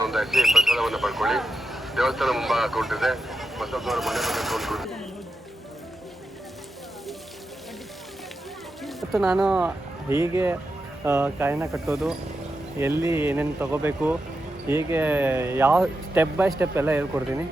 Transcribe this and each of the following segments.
ನೋಂದಾಯಿಸಿ ಪ್ರಸಾದವನ್ನು ಪಡ್ಕೊಳ್ಳಿ. ದೇವಸ್ಥಾನ ಮುಂಭಾಗ ಅಕೌಂಟ್ ಇದೆ. ಬಸವನವರ ಮನೆ ಅಕೌಂಟ್. ಮತ್ತು ನಾನು ಹೀಗೆ ಕಾಯಿನ ಕಟ್ಟೋದು, ಎಲ್ಲಿ ಏನೇನು ತಗೋಬೇಕು, ಹೀಗೆ ಯಾವ ಸ್ಟೆಪ್ ಬೈ ಸ್ಟೆಪ್ ಎಲ್ಲ ಹೇಳ್ಕೊಡ್ತೀನಿ.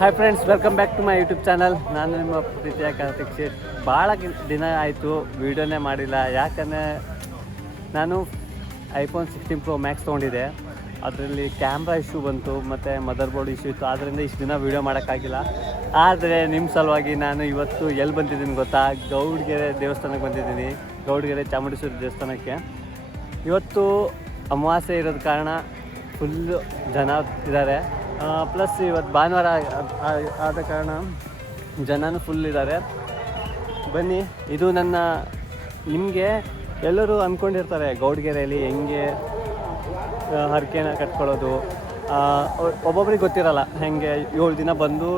Hi friends, welcome back to my YouTube channel. ನಾನು ನಿಮ್ಮ ಪ್ರೀತಿಯ ಕಾರ್ತಿಕ್ ಶೇಟ್. ಭಾಳ ದಿನ ಆಯಿತು ವೀಡಿಯೋನೇ ಮಾಡಿಲ್ಲ. ಯಾಕಂದರೆ ನಾನು ಐಫೋನ್ 16 Pro Max ತೊಗೊಂಡಿದ್ದೆ. ಅದರಲ್ಲಿ ಕ್ಯಾಮ್ರಾ ಇಶ್ಯೂ ಬಂತು ಮತ್ತು ಮದರ್ ಬೋರ್ಡ್ ಇಶ್ಯೂ ಇತ್ತು. ಆದ್ದರಿಂದ ಇಷ್ಟು ದಿನ ವೀಡಿಯೋ ಮಾಡೋಕ್ಕಾಗಿಲ್ಲ. ಆದರೆ ನಿಮ್ಮ ಸಲುವಾಗಿ ನಾನು ಇವತ್ತು ಎಲ್ಲಿ ಬಂದಿದ್ದೀನಿ ಗೊತ್ತಾ? ಗೌಡಗೆರೆ ದೇವಸ್ಥಾನಕ್ಕೆ ಬಂದಿದ್ದೀನಿ. ಗೌಡಗೆರೆ ಚಾಮುಂಡೇಶ್ವರಿ ದೇವಸ್ಥಾನಕ್ಕೆ. ಇವತ್ತು ಅಮಾವಾಸ್ಯೆ ಇರೋದ ಕಾರಣ ಫುಲ್ಲು ಜನ ಇದ್ದಾರೆ. ಪ್ಲಸ್ ಇವತ್ತು ಭಾನುವಾರ ಆದ ಕಾರಣ ಜನನೂ ಫುಲ್ ಇದ್ದಾರೆ. ಬನ್ನಿ, ಇದು ನನ್ನ ನಿಮಗೆ ಎಲ್ಲರೂ ಅಂದ್ಕೊಂಡಿರ್ತಾರೆ ಗೌಡಗೆರೆಯಲ್ಲಿ ಹೆಂಗೆ ಹರಕೆನ ಕಟ್ಕೊಳ್ಳೋದು. ಒಬ್ಬೊಬ್ರಿಗೆ ಗೊತ್ತಿರಲ್ಲ. ಹೆಂಗೆ 7 ದಿನ ಬಂದು,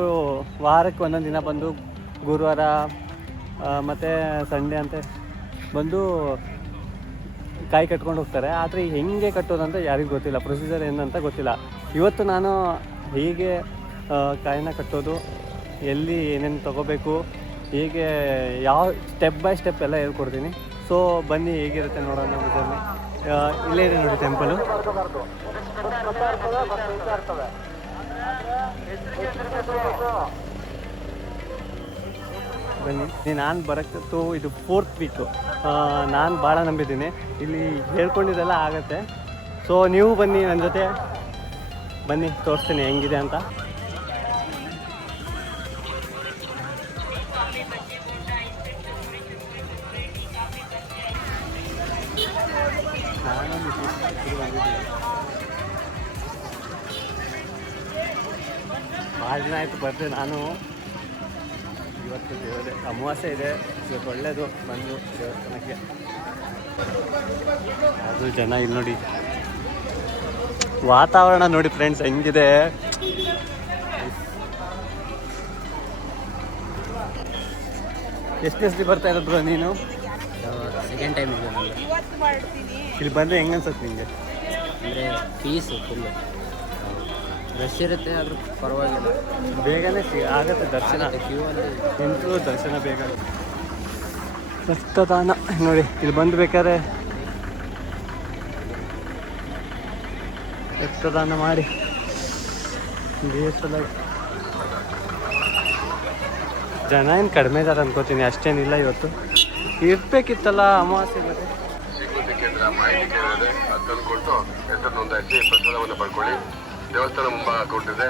ವಾರಕ್ಕೆ ಒಂದೊಂದು ದಿನ ಬಂದು, ಗುರುವಾರ ಮತ್ತು ಸಂಡೇ ಅಂತ ಬಂದು ಕಾಯಿ ಕಟ್ಕೊಂಡು ಹೋಗ್ತಾರೆ. ಆದರೆ ಹೆಂಗೆ ಕಟ್ಟೋದಂತ ಯಾರಿಗೂ ಗೊತ್ತಿಲ್ಲ, ಪ್ರೊಸೀಜರ್ ಏನಂತ ಗೊತ್ತಿಲ್ಲ. ಇವತ್ತು ನಾನು ಹೀಗೆ ಕಾಯಿನ ಕಟ್ಟೋದು, ಎಲ್ಲಿ ಏನೇನು ತೊಗೋಬೇಕು, ಹೀಗೆ ಯಾವ ಸ್ಟೆಪ್ ಬೈ ಸ್ಟೆಪ್ ಎಲ್ಲ ಹೇಳ್ಕೊಡ್ತೀನಿ. ಸೊ ಬನ್ನಿ, ಹೇಗಿರುತ್ತೆ ನೋಡೋಣ. ವಿಡಿಯೋಲಿ ಇಲ್ಲೇ ಇದೆ ನೋಡಿ ಟೆಂಪಲು. ಬನ್ನಿ, ನಾನು ಬರೋಕ್ಕಂತೂ ಇದು 4th ವೀಕು. ನಾನು ಭಾಳ ನಂಬಿದ್ದೀನಿ ಇಲ್ಲಿ ಹೇಳ್ಕೊಂಡಿದ್ದೆಲ್ಲ ಆಗುತ್ತೆ. ಸೊ ನೀವು ಬನ್ನಿ ನನ್ನ ಜೊತೆ, ಬನ್ನಿ ತೋರಿಸ್ತೀನಿ ಹೆಂಗಿದೆ ಅಂತ. ಭಾಳ ದಿನ ಆಯಿತು ಬರ್ತೀನಿ ನಾನು. ಇವತ್ತು ದೇವರೇ ಅಮಾವಾಸ್ಯೆ ಇದೆ, ಇವತ್ತು ಒಳ್ಳೆಯದು ಬಂದು ದೇವಸ್ಥಾನಕ್ಕೆ. ಅದು ಜನ ಇಲ್ಲಿ ನೋಡಿ, ವಾತಾವರಣ ನೋಡಿ ಫ್ರೆಂಡ್ಸ್ ಹೆಂಗಿದೆ. ಎಷ್ಟು ಬರ್ತಾ ಇರೋದು ಬ್ರೋ ನೀನು? ಸೆಕೆಂಡ್ ಟೈಮ್ ಇದೆ. ಇಲ್ಲಿ ಬಂದರೆ ಹೆಂಗೆ ಅನ್ಸುತ್ತೆ ನಿಮಗೆ? ಅಂದರೆ ಫೀಸು ಫುಲ್ಲು ರಶ್ ಇರುತ್ತೆ, ಆದರೂ ಪರವಾಗಿಲ್ಲ. ಬೇಗನೆ ಆಗುತ್ತೆ ದರ್ಶನ. ಕ್ಯೂ ಅಲ್ಲಿ ನಿಂತು ದರ್ಶನ ಬೇಗ. ರಕ್ತದಾನ ನೋಡಿ, ಇಲ್ಲಿ ಬಂದು ಬೇಕಾದ್ರೆ ರಕ್ತದಾನ ಮಾಡಿ ಬೇಸಲಾಗಿ. ಜನ ಏನು ಕಡಿಮೆ ಇದ್ದಾರೆ ಅನ್ಕೋತೀನಿ, ಅಷ್ಟೇನಿಲ್ಲ. ಇವತ್ತು ಇರ್ಬೇಕಿತ್ತಲ್ಲ ಅಮಾವಾಸ್ಯೆ ಬೇರೆ. ಸಿಗುಂದಿ ಕೇಂದ್ರ ಮಾಹಿತಿ ಕೇಂದ್ರ ಅದನ್ನು ಕೊಟ್ಟು ಹೆಸರು ನೋಂದಾಯಿಸಿ ಪ್ರಸಾದವನ್ನು ಪಡ್ಕೊಳ್ಳಿ. ದೇವಸ್ಥಾನ ಮುಂಭಾಗ ಅಕೌಂಟ್ ಇದೆ.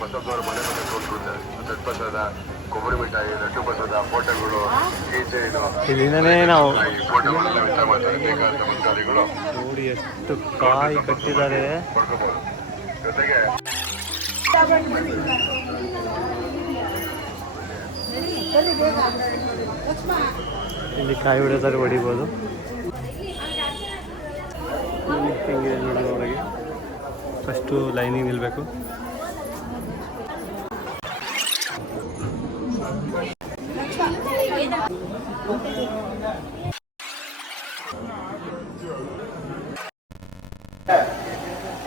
ಬಸವನವರ ಮನೆ ಅಕೌಂಟ್ ಇದೆ. ದೊಡ್ಡ ಪ್ರಸಾದ, ಕೊಬ್ಬರಿ ಮಿಠಾಯಿ, ಲಡ್ಡು ಪ್ರಸಾದ, ಫೋಟೋಗಳು, ಇಲ್ಲಿಂದನೇ ನಾವು ಫೋಟೋಗಳೆಲ್ಲ ವಿಚಾರ ಮಾಡ್ತಾರೆ. ಬೇಕಾದಂಥ ಮುಂತಾದಿಗಳು ನೋಡಿ ಎಷ್ಟು ಕಾಯಿ ಕಟ್ಟಿದ್ದಾರೆ. ಜೊತೆಗೆ ಇಲ್ಲಿ ಕಾಯಿ ಹೊಡೆದಾರೆ ಹೊಡಿಬೋದು. ಹೆಂಗಿದೆ ನೋಡೋಣ ಒಳಗೆ. ಫಸ್ಟು ಲೈನಿಗೆ ನಿಲ್ಲಬೇಕು.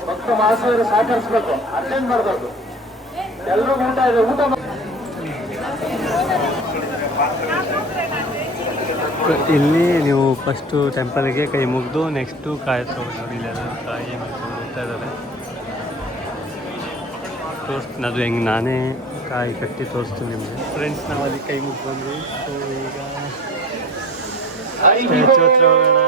ಭಕ್ತ ಮಹಾಶಯರು ಸಹಕರಿಸಬೇಕು, ಅಟೆಂಡ್ ಮಾಡಬಾರ್ದು. ಎಲ್ಲರೂ ಊಟ ಇದೆ, ಊಟ ಇಲ್ಲಿ ನೀವು ಫಸ್ಟು ಟೆಂಪಲ್ಗೆ ಕೈ ಮುಗಿದು ನೆಕ್ಸ್ಟು ಕಾಯಿ ತೊಗೊಂಡು ಇಲ್ಲೆಲ್ಲ ಕಾಯಿ ಮುಗಿಸ್ಕೊಂಡು ಹೋಗ್ತಾ ಇದ್ದಾರೆ. ತೋರಿಸ್ತೀನಿ ಅದು ಹೆಂಗೆ, ನಾನೇ ಕಾಯಿ ಕಟ್ಟಿ ತೋರಿಸ್ತೀನಿ ನಿಮಗೆ. ಫ್ರೆಂಡ್ಸ್, ನಾವು ಅಲ್ಲಿ ಕೈ ಮುಗಿ ಬಂದ್ವಿ. ಸೊ ಈಗ ಸ್ಟ್ಯಾಚು ಹತ್ರ ಹೋಗೋಣ.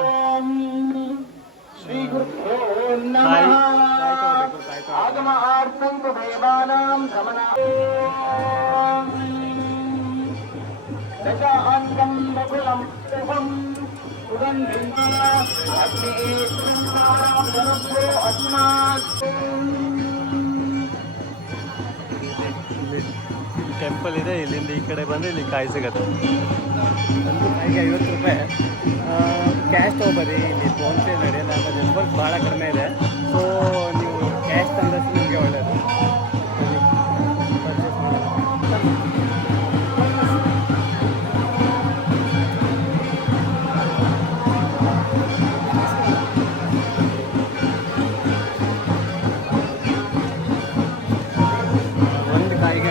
ಟೆಂಪಲ್ ಇದೆ. ಇಲ್ಲಿಂದ ಈ ಕಡೆ ಬಂದರೆ ಇಲ್ಲಿ ಕಾಯಿ ಸಿಗುತ್ತೆ. ಒಂದು ಕಾಯಿಗೆ 50 ರೂಪಾಯಿ. ಕ್ಯಾಶ್ ತೊಗೊಬರ್ರಿ, ಇಲ್ಲಿ ಫೋನ್ಪೇ ನಡೆಯಲ್ಲ. ನೆಟ್ವರ್ಕ್ ಭಾಳ ಕಡಿಮೆ ಇದೆ. ಸೊ ನೀವು ಕ್ಯಾಶ್ ತಂದಷ್ಟು ನಿಮಗೆ ಒಳ್ಳೆಯದು. ಪರ್ಚೇಸ್ ಮಾಡೋದು.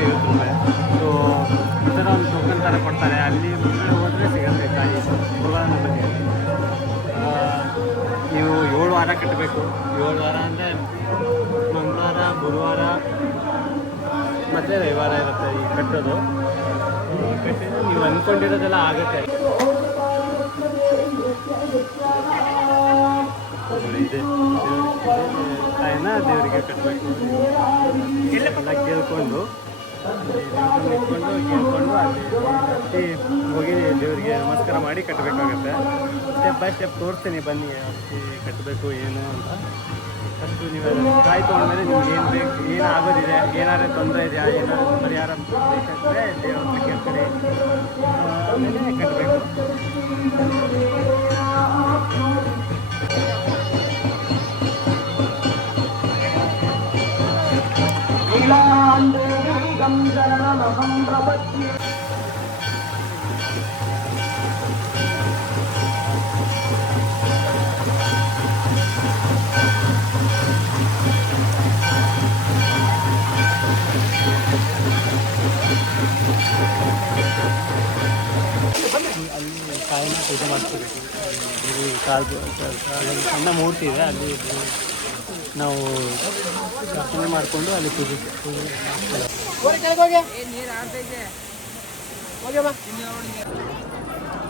₹50. ಸೊ ಈ ಥರ ಒಂದು ಟೋಕನ್ ಥರ ಕೊಡ್ತಾರೆ, ಅಲ್ಲಿ ಮುಂದೆ ಹೋದರೆ ಸಿಗುತ್ತೆ ಕಾಯಿ. ಗುರುವಾರ ಬನ್ನಿ. ನೀವು 7 ವಾರ ಕಟ್ಟಬೇಕು. 7 ವಾರ ಅಂದರೆ ಮಂಗಳವಾರ, ಗುರುವಾರ ಮತ್ತು ರವಿವಾರ ಇರುತ್ತೆ ಈ ಕಟ್ಟೋದು. ಕಟ್ಟಿದ್ರೆ ನೀವು ಅಂದ್ಕೊಂಡಿರೋದೆಲ್ಲ ಆಗುತ್ತೆ. ಇದೆ ಕಾಯಿನ ದೇವರಿಗೆ ಕಟ್ಟಬೇಕು. ಎಲ್ಲ ಕೇಳ್ಕೊಂಡು ಇಟ್ಕೊಂಡು ಕೇಳ್ಕೊಂಡು ಅಲ್ಲಿ ಹೋಗಿ ದೇವರಿಗೆ ನಮಸ್ಕಾರ ಮಾಡಿ ಕಟ್ಟಬೇಕಾಗತ್ತೆ. ಸ್ಟೆಪ್ ಬೈ ಸ್ಟೆಪ್ ತೋರಿಸ್ತೀನಿ, ಬನ್ನಿ ಕಟ್ಟಬೇಕು ಏನು ಅಂತ. ಫಸ್ಟು ನೀವು ಕಾಯಿ ತೊಗೊಂಡ್ಮೇಲೆ ನಿಮ್ಗೆ ಏನು ಬೇಕು, ಏನು ಆಗೋದಿದೆ, ಏನಾದ್ರು ತೊಂದರೆ ಇದೆಯಾ, ಏನಾದರೂ ಪರಿಹಾರ ಬೇಕಾದರೆ ದೇವ್ರ ಹತ್ರ ಕೇಳ್ತಾರೆ, ಆಮೇಲೆ ಕಟ್ಟಬೇಕು. ಅಲ್ಲಿ ಕಾಯಿನ ಪೂಜೆ ಮಾಡಿಸ್ಕೋಬೇಕು. ಕಾಲು ಸಣ್ಣ ಮೂರ್ತಿ ಇದೆ, ಅಲ್ಲಿ ನಾವು ಪ್ರಾರ್ಥನೆ ಮಾಡಿಕೊಂಡು ಅಲ್ಲಿ ಪೂಜೆ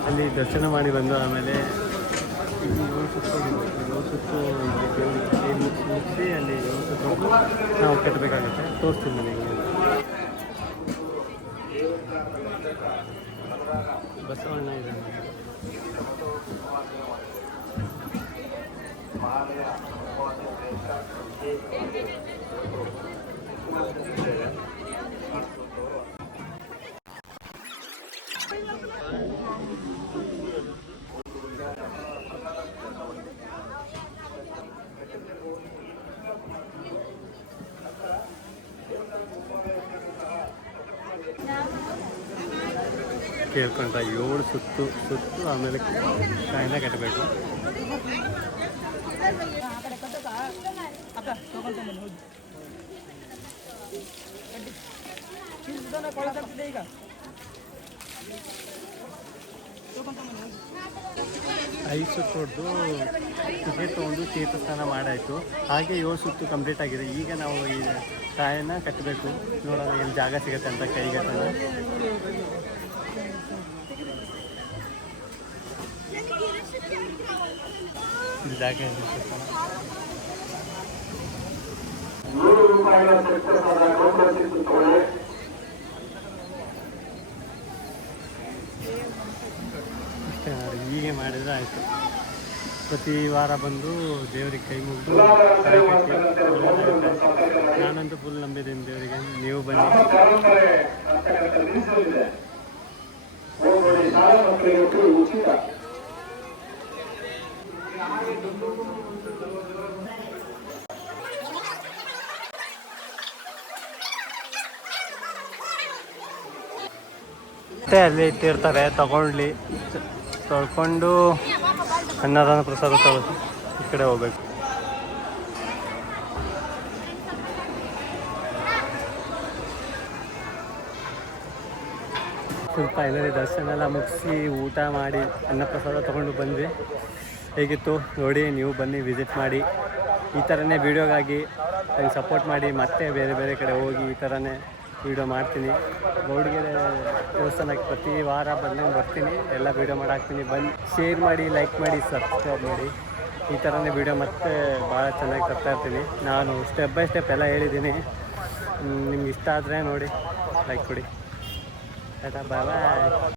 ಅಲ್ಲಿ ದರ್ಶನ ಮಾಡಿ ಬಂದು ಆಮೇಲೆ 7 ಸುತ್ತು ದೇವರಿಗೆ ಕೈ ಮುಗಿಸಿ ಅಲ್ಲಿ 7 ಸುತ್ತು ನಾವು ಕಟ್ಟಬೇಕಾಗುತ್ತೆ. ತೋರಿಸ್ತೀನಿ ನನಗೆ. ಬಸವಣ್ಣ ಇದೆ. ಕೇಳ್ಕೊಂಡ್ರೆ 7 ಸುತ್ತು ಆಮೇಲೆ ಕಾಯಿನ ಕಟ್ಟಬೇಕು. ಐದು ಸುತ್ತು ಹೊಡೆದು ಟಿಕೆಟ್ ತೊಗೊಂಡು ತೀರ್ಥ ಸ್ನಾನ ಮಾಡಾಯಿತು. ಹಾಗೆ 7 ಸುತ್ತು ಕಂಪ್ಲೀಟ್ ಆಗಿದೆ. ಈಗ ನಾವು ಈ ಕಾಯಿನ ಕಟ್ಟಬೇಕು. ನೋಡೋಣ ಎಲ್ಲಿ ಜಾಗ ಸಿಗುತ್ತೆ ಅಂತ ಕೈಗೆ ತಂದು. ಇಲ್ಲಿ ಜಾಗ ಅಷ್ಟೇ ನೋಡಿ, ಹೀಗೆ ಮಾಡಿದರೆ ಆಯಿತು. ಪ್ರತಿ ವಾರ ಬಂದು ದೇವರಿಗೆ ಕೈ ಮುಗಿದು ಕಾಯಿ ಕಟ್ಟಿ ನಾನಂತೂ ಫುಲ್ ನಂಬಿದ್ದೀನಿ ದೇವರಿಗೆ. ನೀವು ಬನ್ನಿ. ಮತ್ತೆ ಅಲ್ಲಿ ಇಟ್ಟಿರ್ತಾರೆ, ತೊಳ್ಕೊಂಡು ಅನ್ನದಾನ ಪ್ರಸಾದ ತಗೊಳ್ಳಿ ಈ ಕಡೆ ಹೋಗ್ಬೇಕು. ಸ್ವಲ್ಪ ಎಲ್ಲರಿ ದರ್ಶನ ಎಲ್ಲ ಮುಗಿಸಿ ಊಟ ಮಾಡಿ ಅನ್ನಪ್ರಸಾದ ತೊಗೊಂಡು ಬಂದ್ವಿ. ಹೇಗಿತ್ತು ನೋಡಿ, ನೀವು ಬನ್ನಿ ವಿಸಿಟ್ ಮಾಡಿ. ಈ ಥರನೇ ವೀಡಿಯೋಗಾಗಿ ನಂಗೆ ಸಪೋರ್ಟ್ ಮಾಡಿ. ಮತ್ತೆ ಬೇರೆ ಬೇರೆ ಕಡೆ ಹೋಗಿ ಈ ಥರನೇ ವೀಡಿಯೋ ಮಾಡ್ತೀನಿ. ಗೌಡಗೆರೆ ದೇವಸ್ಥಾನಕ್ಕೆ ಪ್ರತಿ ವಾರ ಬಂದಂಗೆ ಬರ್ತೀನಿ, ಎಲ್ಲ ವೀಡಿಯೋ ಮಾಡಾಕ್ತೀನಿ. ಬಂದು ಶೇರ್ ಮಾಡಿ, ಲೈಕ್ ಮಾಡಿ, ಸಬ್ಸ್ಕ್ರೈಬ್ ಮಾಡಿ. ಈ ಥರನೇ ವೀಡಿಯೋ ಮತ್ತೆ ಭಾಳ ಚೆನ್ನಾಗಿ ತರ್ತಾ ಇರ್ತೀನಿ. ನಾನು ಸ್ಟೆಪ್ ಬೈ ಸ್ಟೆಪ್ ಎಲ್ಲ ಹೇಳಿದ್ದೀನಿ. ನಿಮ್ಗೆ ಇಷ್ಟ ಆದರೆ ನೋಡಿ, ಲೈಕ್ ಕೊಡಿ. ಆಯಿತಾ? ಬಾಯ್ ಬಾಯ್.